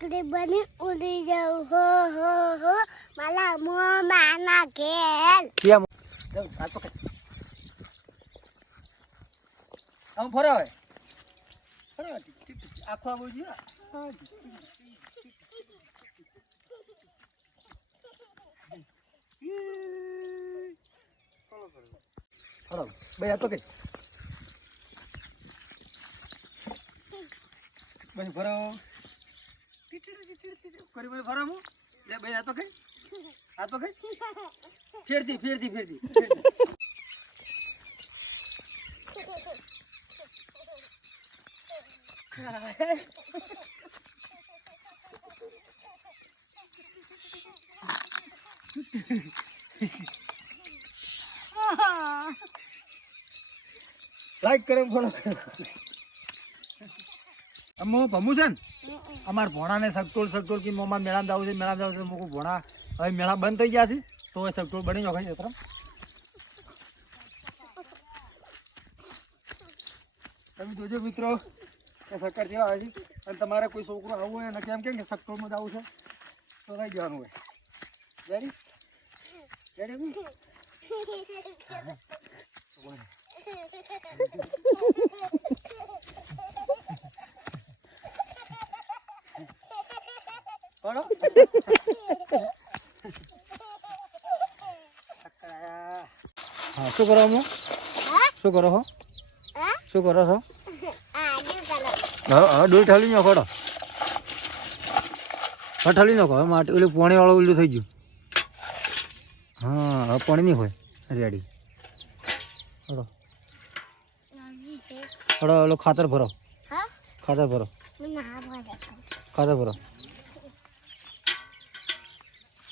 ચકલી બની ઉડી જાઉં હો હો હો માલા મોમાના ઘેર કેમ આ તો આમ ફરો હવે ફરો આખો આવું જોઈએ ફરો ભાઈ આ તો કઈ ભાઈ ફરો કરી મને ફરો હું લે ભાઈ આ તો કઈ ફેરતી લાઈક કરો ફોલો કરો અમો ભમુ છે ને અમાર ભોણાને સગટોલ કી મોમાં મેળામાં જાવ છે મોકો ભોણા હવે મેળા બંધ થઈ ગયા છે તો એ સગટોલ બની ગયો છે તરફ તમે જોજો મિત્રો કે સક્કર જેવા આવે છે અને તમારે કોઈ છોકરો આવવું હોય અને કેમ કે સગટોલમાં જવું છે તો લઈ જવાનું હોય રેડી હા શું કરો છો હા ડોલ ઠાલી નાખો ઠાલી નાખો હવે માટે ઓલું પાણી વાળું ઓલું થઈ ગયું હા હવે પાણી નહીં હોય રેડી હડો ઓલો ખાતર ભરો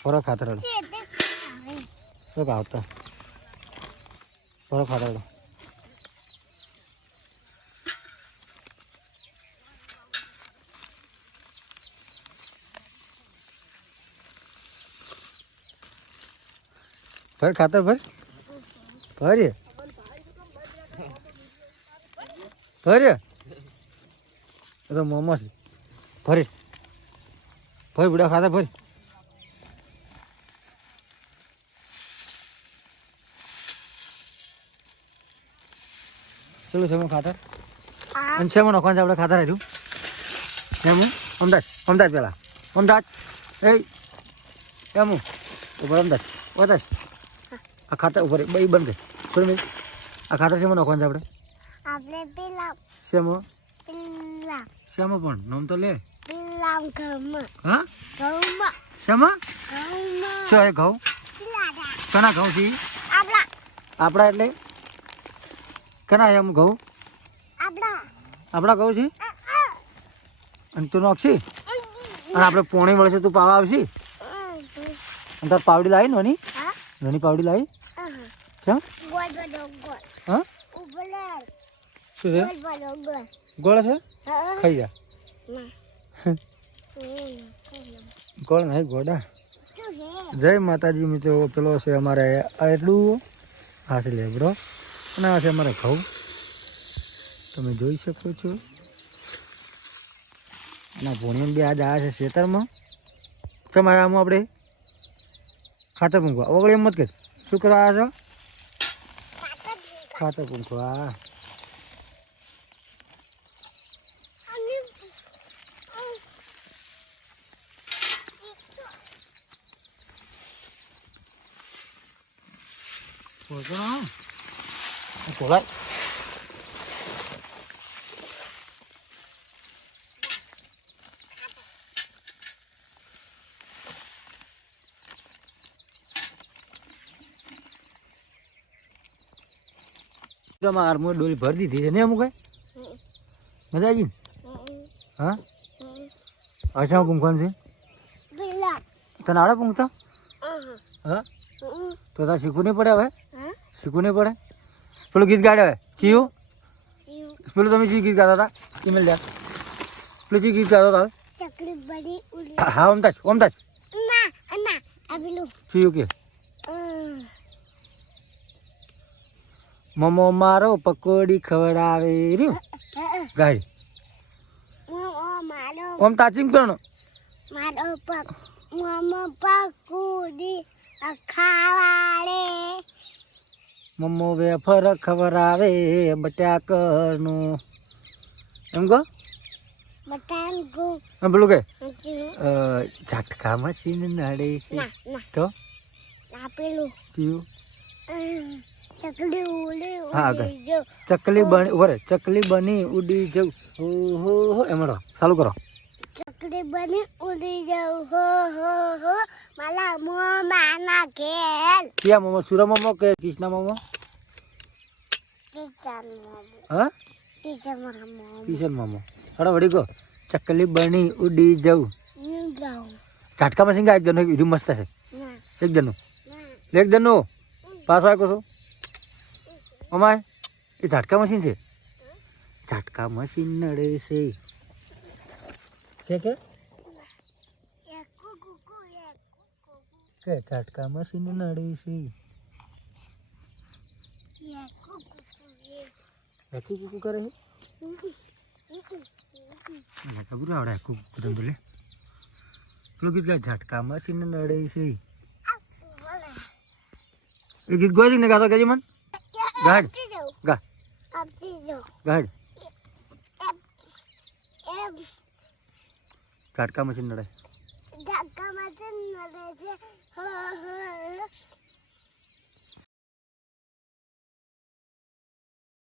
ભરો ખાતર શું આવતા ભરો ખાતર ભર ખાતર ભર તો મોમો છે ભર બુડા ખાતર ભર ચલો છે ખાતર અને છે નાખવાનું છે આપણે ખાતર આવ્યું એમ અમદાવાદ પેલા અમદાવાદ એમ ઉપર અમદાવાદ વધારે આ ખાતર ઉપર બે બંધ થોડી આ ખાતર શેમાં નાખવાનું છે આપણે શેમાં પણ નામ તો લે હા શેમાં છે ઘઉં કના ઘઉં છે આપણા એટલે કના એમ ઘઉં આપણા ઘઉં છે અને તું નાખશે અને આપણે પોણી મળે છે તું પાવા આવશે અને તાર પાવડી લાવી નાની પાવડી લાવી કેમ હા શું છે ગોળ છે ખાઈ જા ગોળ નહીં ગોડા જય માતાજી મિત્રો પેલો છે અમારે એટલું આ છે લેબડો અને આ છે અમારે ઘઉં તમે જોઈ શકો છો અને ભોણિયા બી આજ આવ્યા છે ખેતરમાં તમારે આમાં આપણે ખાતર પૂંખવા ઓગળ એમ મત કર શું કરવા આવ્યા છો ખાતર પૂંખવા ખોલાય આરમો ડોલી ભરી દીધી છે ને અમુક મજા આવી હા અચ્છા પૂંખવાનું છે તને આવડે પૂંખતા હા તો તાર શીખવું નહીં પડે હવે શીખવું નહીં પડે પેલું ગીત ગાડે હવે ચિયું પેલું તમે ચી ગીત ગાતા હતા ઈમેલ લ્યા પેલું ચી ગીત ગાતો હતા હા ઓમતાજ ચિયું કે મમો મારો પકોડી ખવડાવે રહ્યું ગાય ઓમ તાચીમ કરનો મારો પગ મમ્મો પગ કૂદી ખાવાડે મમ્મો વેફર ખવરાવે બટાકરનું એમ કહો બટાન ગુ પેલું કે ઝટકા મશીન નડે છે ના ના તો ના પેલું કયું ચકલી ઉડી હા, ઉડી જો ચકલી બની ઉભરે ચકલી બની ઉડી જવું હો એમ રહો ચાલુ કરો ચકલી બની ઉડી જાઉં હો મારા મોમાના ઘેર ક્યાં મોમો સુરા મોમો કે કૃષ્ણા મોમો કિચન મોમો હા કિચન મોમો કિશન મોમો હડો વળી કહો ચકલી બની ઉડી જવું ગાઉં ઝાટકા મશીન એક જણનું એ મસ્ત છે ના એક જણનું ના એક જણનું પાછો આવ્યો છો અમાય એ ઝાટકા મશીન છે ઝાટકા મશીન નડે છે કે એક કુકુ એક કે ઝાટકા મશીન નડે છે એક કુકુ એકું કુકું કરે છે મને ખબર આવડે એકું કુકું ધંધો લે પેલું ગીત ગાય ઝાટકા મશીન નડે છે એ ગીત ગોઈ ને ગાતો કેજી મન ગાડ ગા આપતી જો ગાડ એમ ઝાટકા મશીન નડે ધક્કા માં નડે છે